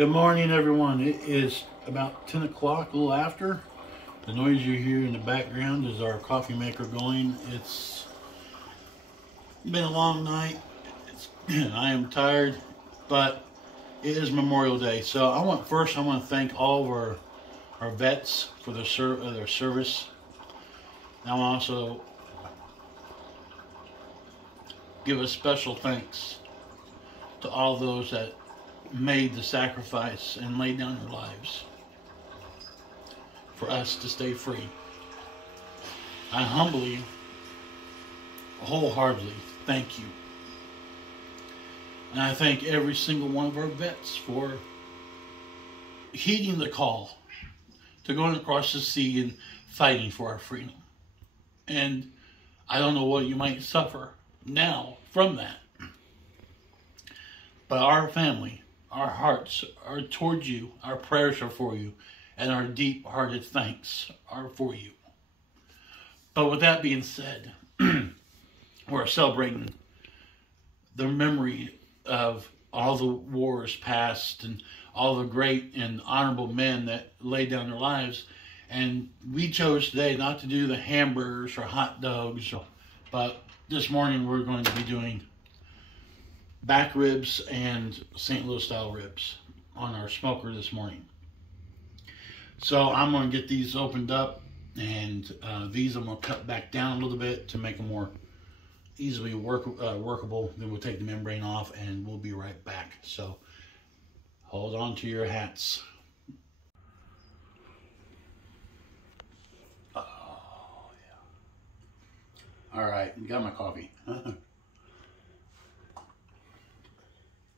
Good morning, everyone. It is about 10 o'clock, a little after. The noise you hear in the background is our coffee maker going. It's been a long night. I am tired, but it is Memorial Day. So I want to thank all of our vets for their service. I want to also give a special thanks to all those that made the sacrifice and laid down their lives for us to stay free. I humbly, wholeheartedly thank you. And I thank every single one of our vets for heeding the call to going across the sea and fighting for our freedom. And I don't know what you might suffer now from that. But our family, our hearts are towards you, our prayers are for you, and our deep-hearted thanks are for you. But with that being said, we're celebrating the memory of all the wars past and all the great and honorable men that laid down their lives. And we chose today not to do the hamburgers or hot dogs, but this morning we're going to be doing back ribs and St. Louis style ribs on our smoker this morning. So I'm going to get these opened up, and these I'm going to cut back down a little bit to make them more easily workable. Then we'll take the membrane off and we'll be right back. So hold on to your hats. Oh yeah. All right, got my coffee.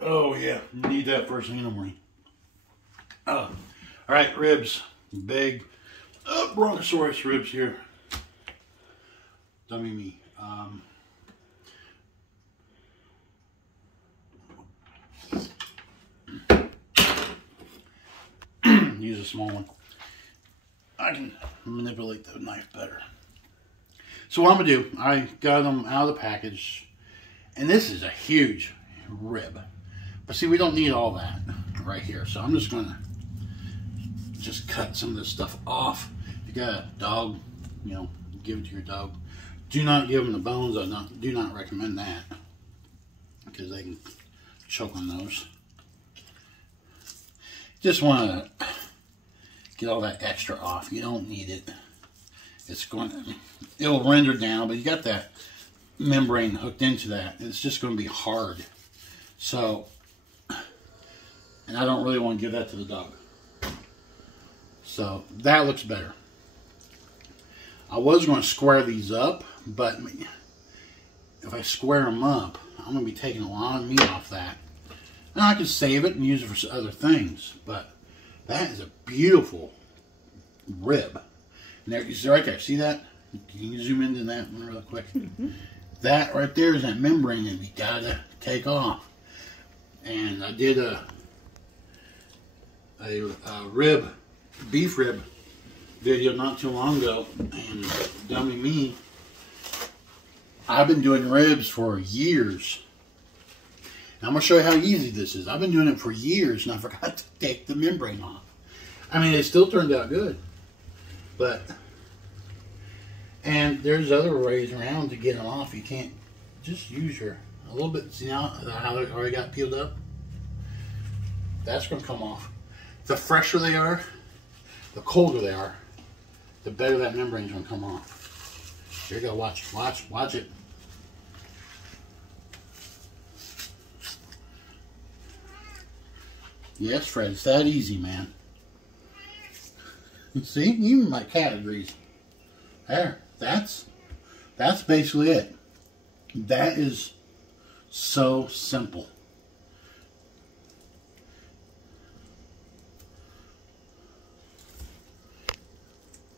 Oh yeah, need that first thing in the morning. All right, ribs, big Brontosaurus ribs here. Dummy me. Use a small one. I can manipulate the knife better. So what I'm gonna do, I got them out of the package, and this is a huge rib. But see, we don't need all that right here. So I'm just gonna cut some of this stuff off. If you got a dog, you know, give it to your dog. Do not give them the bones. I do not recommend that, because they can choke on those. Just want to get all that extra off. You don't need it. It'll render down, but you got that membrane hooked into that. It's just going to be hard. So, and I don't really want to give that to the dog. So that looks better. I was going to square these up, but if I square them up, I'm going to be taking a lot of meat off that. And I can save it and use it for other things, but that is a beautiful rib. And there, you see right there, see that? Can you zoom into that one real quick? That right there is that membrane that we gotta take off. And I did a beef rib video not too long ago, and dummy me, I've been doing ribs for years. And I'm gonna show you how easy this is. I've been doing it for years, and I forgot to take the membrane off. I mean, it still turned out good, and there's other ways around to get them off. You can't just use a little bit. See now how they already got peeled up? That's gonna come off. The fresher they are, the colder they are, the better that membrane's gonna come off. Here you go, watch it. Yes, Fred, it's that easy, man. You see, even my cat agrees. There, that's basically it. That is so simple.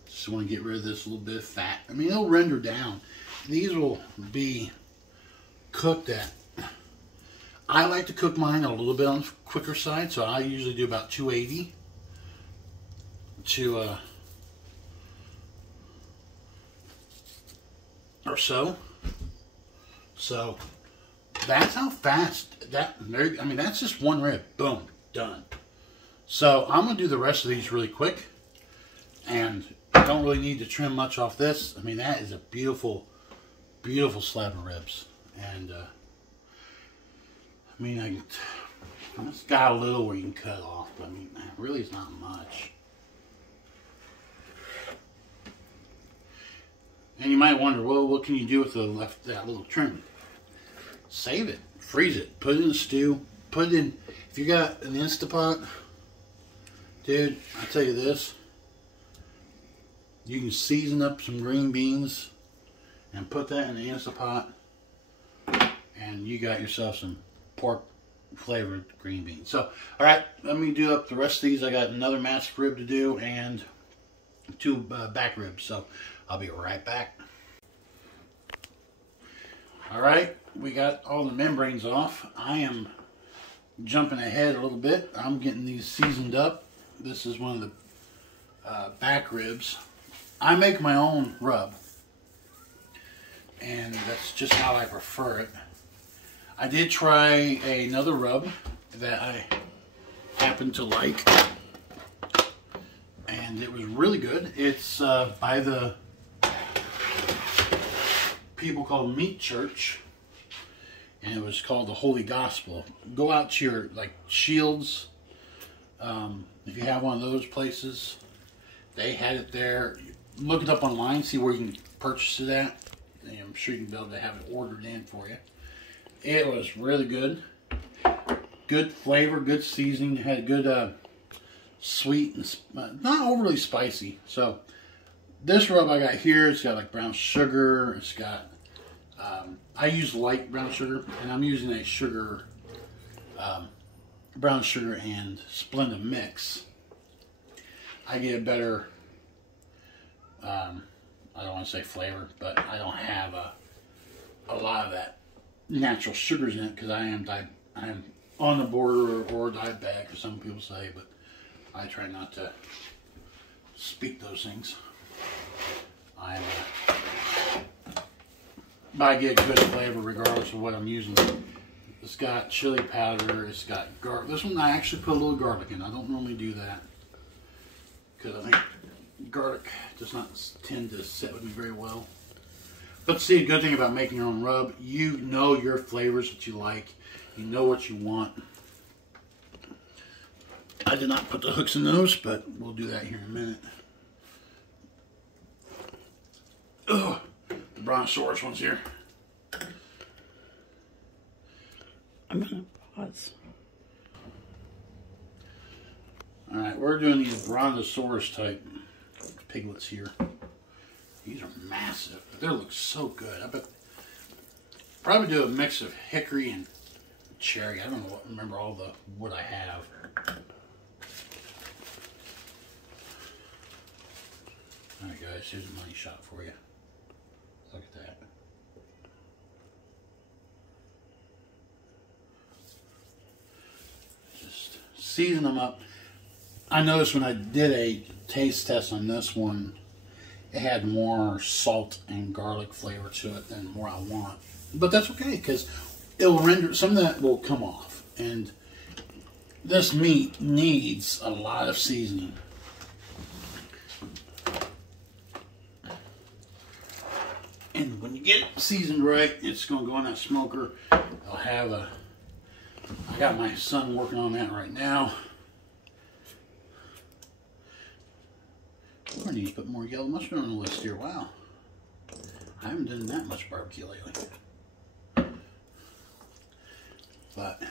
Just want to get rid of this little bit of fat. I mean, it'll render down. These will be cooked at, I like to cook mine a little bit on the quicker side, so I usually do about 280 or so. So that's how fast that, I mean, that's just one rib. Boom, done. So I'm going to do the rest of these really quick. And I don't really need to trim much off this. I mean, that is a beautiful, beautiful slab of ribs. And, I mean, it's got a little where you can cut off. But I mean, it really is not much. And you might wonder, well, what can you do with that little trim? Save it, freeze it, put it in a stew, put it in. If you got an Instapot, dude, I tell you this, you can season up some green beans and put that in the Instapot, and you got yourself some pork flavored green beans. So, all right, let me do up the rest of these. I got another massive rib to do and 2 back ribs. So I'll be right back. All right, we got all the membranes off. I am jumping ahead a little bit. I'm getting these seasoned up. This is one of the back ribs. I make my own rub, and that's just how I prefer it. I did try another rub that I happen to like, and it was really good. It's by the people called Meat Church, and it was called the Holy Gospel. Go out to your Shields, if you have one of those places. They had it there. Look it up online, see where you can purchase it at. And I'm sure you can be able to have it ordered in for you. It was really good. Good flavor, good seasoning. It had good sweet and not overly spicy. So this rub I got here, it's got like brown sugar. It's got, I use light brown sugar, and I'm using a sugar, brown sugar and Splenda mix. I get a better, I don't want to say flavor, but I don't have a lot of that natural sugars in it because I am on the border or diabetic, as some people say, but I try not to speak those things. But I get good flavor regardless of what I'm using. It's got chili powder, it's got garlic. This one I actually put a little garlic in. I don't normally do that because I think garlic does not tend to sit with me very well. But see, a good thing about making your own rub, you know your flavors that you like. You know what you want. I did not put the hooks in those, but we'll do that here in a minute. Ugh, the Brontosaurus one's here. I'm gonna pause. Alright, we're doing these Brontosaurus type piglets here. These are massive. They look so good. I bet probably do a mix of hickory and cherry. I don't know remember all the wood I have. Alright guys, here's a money shot for you. Look at that. Just season them up. I noticed when I did a taste test on this one, it had more salt and garlic flavor to it than more I want. But that's okay, because it will render, some of that will come off. And this meat needs a lot of seasoning. And when you get it seasoned right, it's going to go in that smoker. I'll have I got my son working on that right now. We're going to need to put more yellow mustard on the list here. Wow. I haven't done that much barbecue lately. But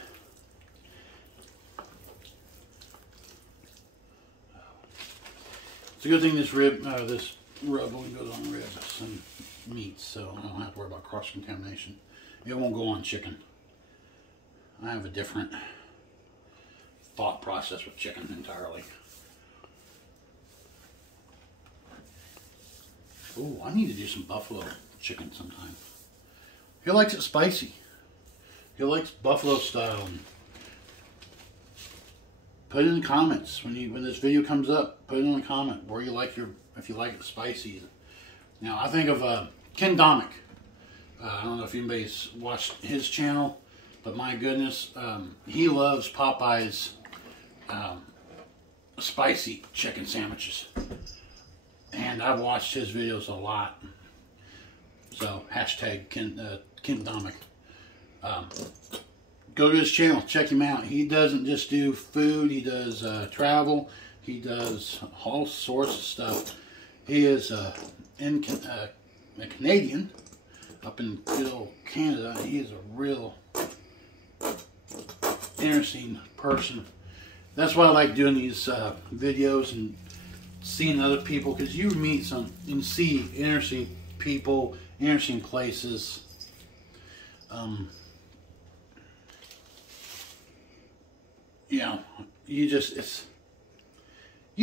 it's a good thing this rub only goes on ribs and meats, so I don't have to worry about cross-contamination. It won't go on chicken. I have a different thought process with chicken entirely. Oh, I need to do some buffalo chicken sometime. He likes it spicy. He likes buffalo style. Put it in the comments when this video comes up. Put it in the comment where you like if you like it spicy. Now I think of Ken Domick. I don't know if anybody's watched his channel, but my goodness, he loves Popeye's spicy chicken sandwiches. And I've watched his videos a lot. So, hashtag Ken Domick. Go to his channel, check him out. He doesn't just do food, he does travel, he does all sorts of stuff. He is a Canadian, up in good old Canada. He is a real interesting person. That's why I like doing these videos and seeing other people, because you meet and see interesting people, interesting places. You know, you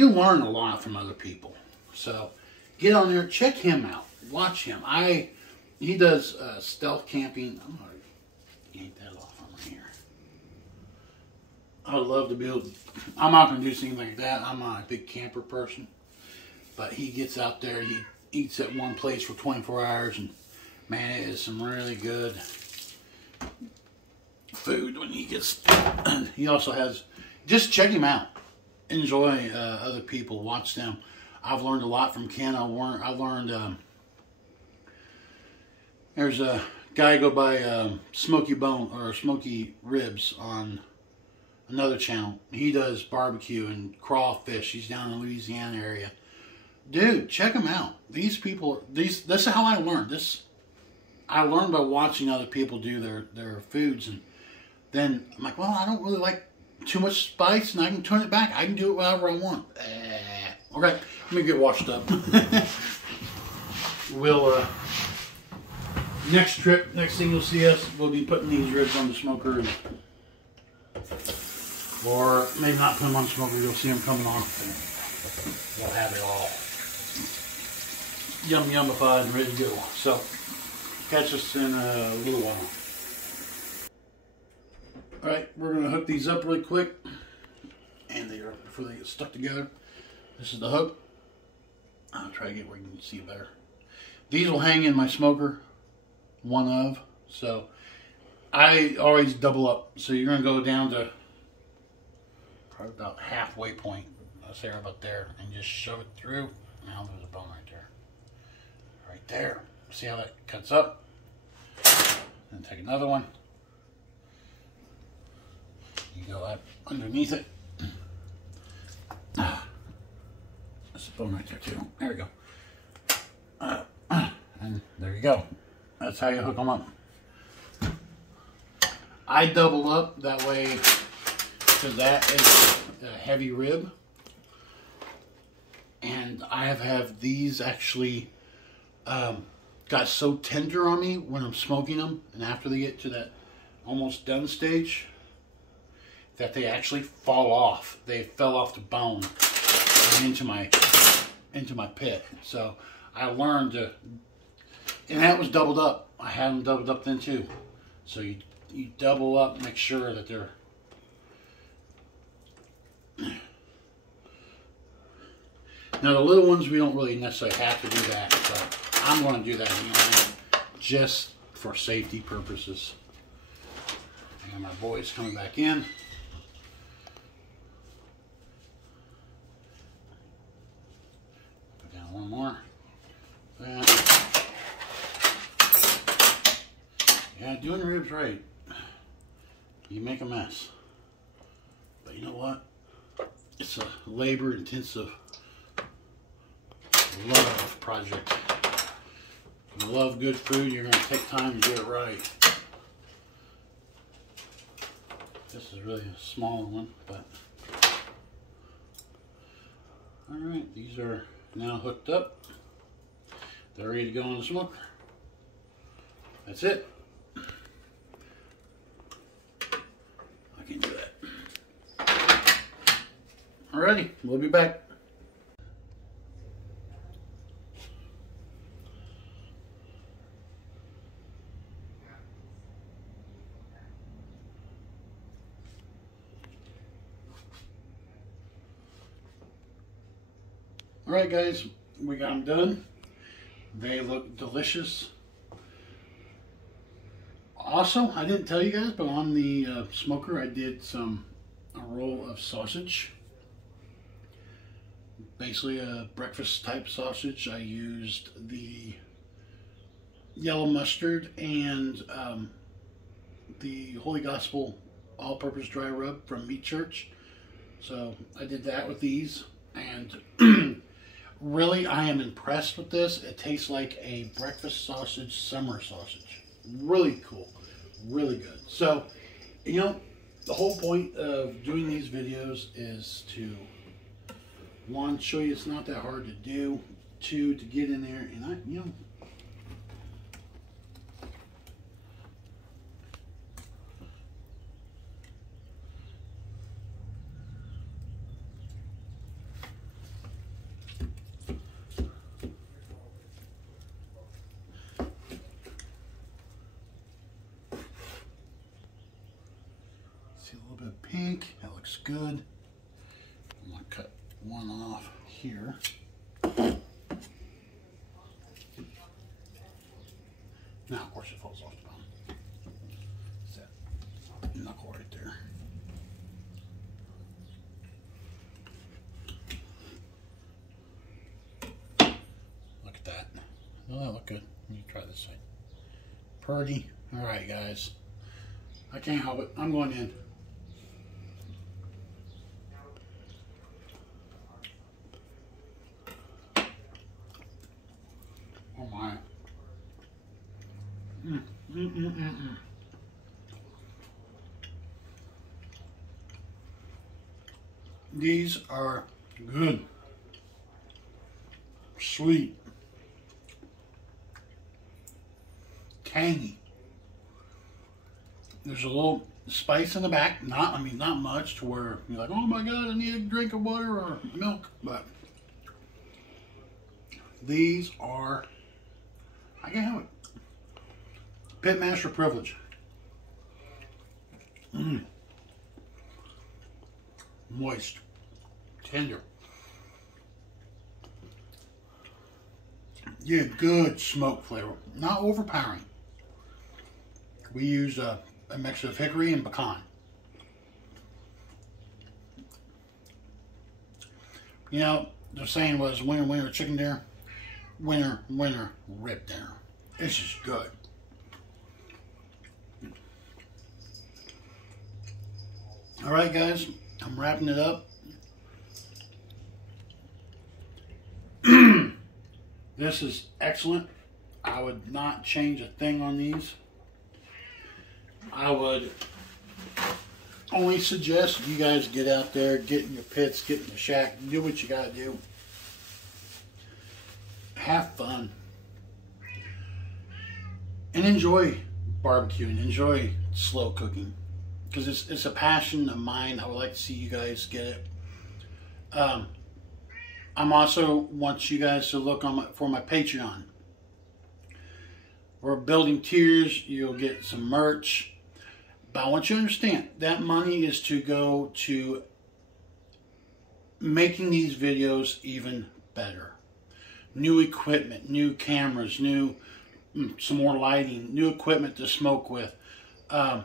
learn a lot from other people. So get on there, check him out, watch him. He does stealth camping. I'm gonna yank that off on here. I would love to build. I'm not gonna do anything like that. I'm not a big camper person, but he gets out there. He eats at one place for 24 hours, and man, it is some really good food when he gets. He also has. Just check him out. Enjoy other people. Watch them. I've learned a lot from Ken. I learned. There's a guy go by Smoky Bone or Smoky Ribs on another channel. He does barbecue and crawfish. He's down in the Louisiana area. Dude, check him out. These people. This is how I learned. I learned by watching other people do their foods, and then I'm like, well, I don't really like too much spice, and I can turn it back. I can do it whatever I want. Okay, let me get washed up. We'll next thing you'll see us, we'll be putting these ribs on the smoker, or maybe not put them on the smoker. You'll see them coming off, and we'll have it all yum-yumified and ready to go. So catch us in a little while. Alright, we're going to hook these up really quick, and before they get stuck together. This is the hook. I'll try to get where you can see it better. These will hang in my smoker, one of, so I always double up. So you're going to go down to probably about halfway point, let's say right about there, and just shove it through. Now there's a bone right there. Right there. See how that cuts up? Then take another one. You go up underneath it. There's a bone right there too. There we go. And there you go. That's how you hook them up. I double up that way because that is a heavy rib. And I have these actually got so tender on me when I'm smoking them, and after they get to that almost done stage, that they actually fall off. They fell off the bone and into my pit. So I learned to, and that was doubled up. I had them doubled up then too. So you double up, make sure that they're. Now the little ones, we don't really necessarily have to do that. So I'm going to do that anyway, just for safety purposes. And my boy's coming back in. One more. That. Yeah, doing the ribs right, you make a mess. But you know what? It's a labor-intensive love project. If you love good food, you're going to take time to do it right. This is really a small one, but all right, these are now hooked up. They're ready to go on the smoker. That's it. I can do that. Alrighty, we'll be back. Alright guys, we got them done. They look delicious. Also, I didn't tell you guys, but on the smoker I did a roll of sausage. basically a breakfast type sausage. I used the yellow mustard and the Holy Gospel all-purpose dry rub from Meat Church. So I did that with these, and really I am impressed with this. It tastes like a breakfast sausage, summer sausage. Really cool, really good. So, you know, the whole point of doing these videos is to, one, show you it's not that hard to do, two, to get in there and you know, see a little bit of pink, that looks good. I'm gonna cut one off here. Now, of course, it falls off the bottom. It's that knuckle right there. Look at that. Oh, that look good. Let me try this side. Pretty. All right, guys. I can't help it. I'm going in. Oh my. These are good. Sweet. Tangy. There's a little spice in the back. Not much to where you're like, oh my God, I need a drink of water or milk. But these are, I can have it. Pitmaster privilege. Moist. Tender. Yeah, good smoke flavor. Not overpowering. We use a mix of hickory and pecan. You know, the saying was winter, winter chicken dinner, winter, winter rib dinner. This is good. All right, guys, I'm wrapping it up. This is excellent. I would not change a thing on these. I would only suggest you guys get out there, get in your pits, get in the shack, do what you gotta do. Have fun. And enjoy barbecuing, enjoy slow cooking. Because it's a passion of mine. I would like to see you guys get it. I'm also want you guys to look on for my Patreon. We're building tiers. You'll get some merch. But I want you to understand that money is to go to making these videos even better. New equipment, new cameras, some more lighting, new equipment to smoke with. I'm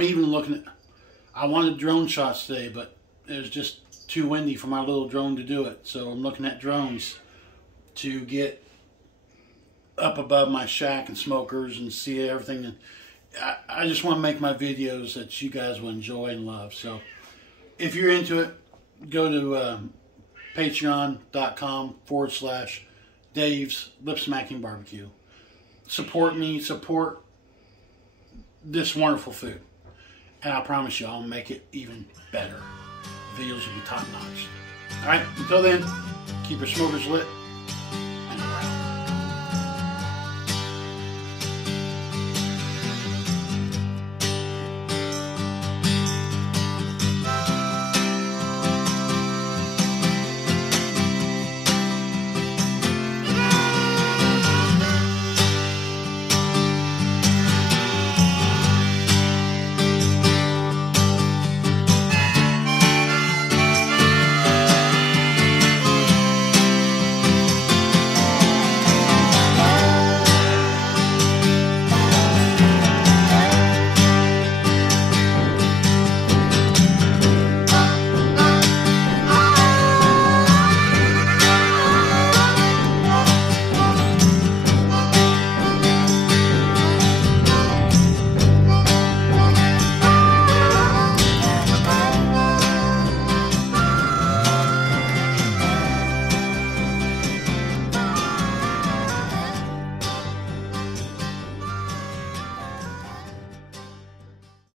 even looking at, I wanted drone shots today, but it was just too windy for my little drone to do it. So I'm looking at drones to get up above my shack and smokers and see everything. And I just want to make my videos that you guys will enjoy and love. So if you're into it, go to patreon.com/Dave's Lip Smacking Barbecue. Support me, support this wonderful food. And I promise you, I'll make it even better. Videos will be top notch. Alright, until then, keep your smokers lit.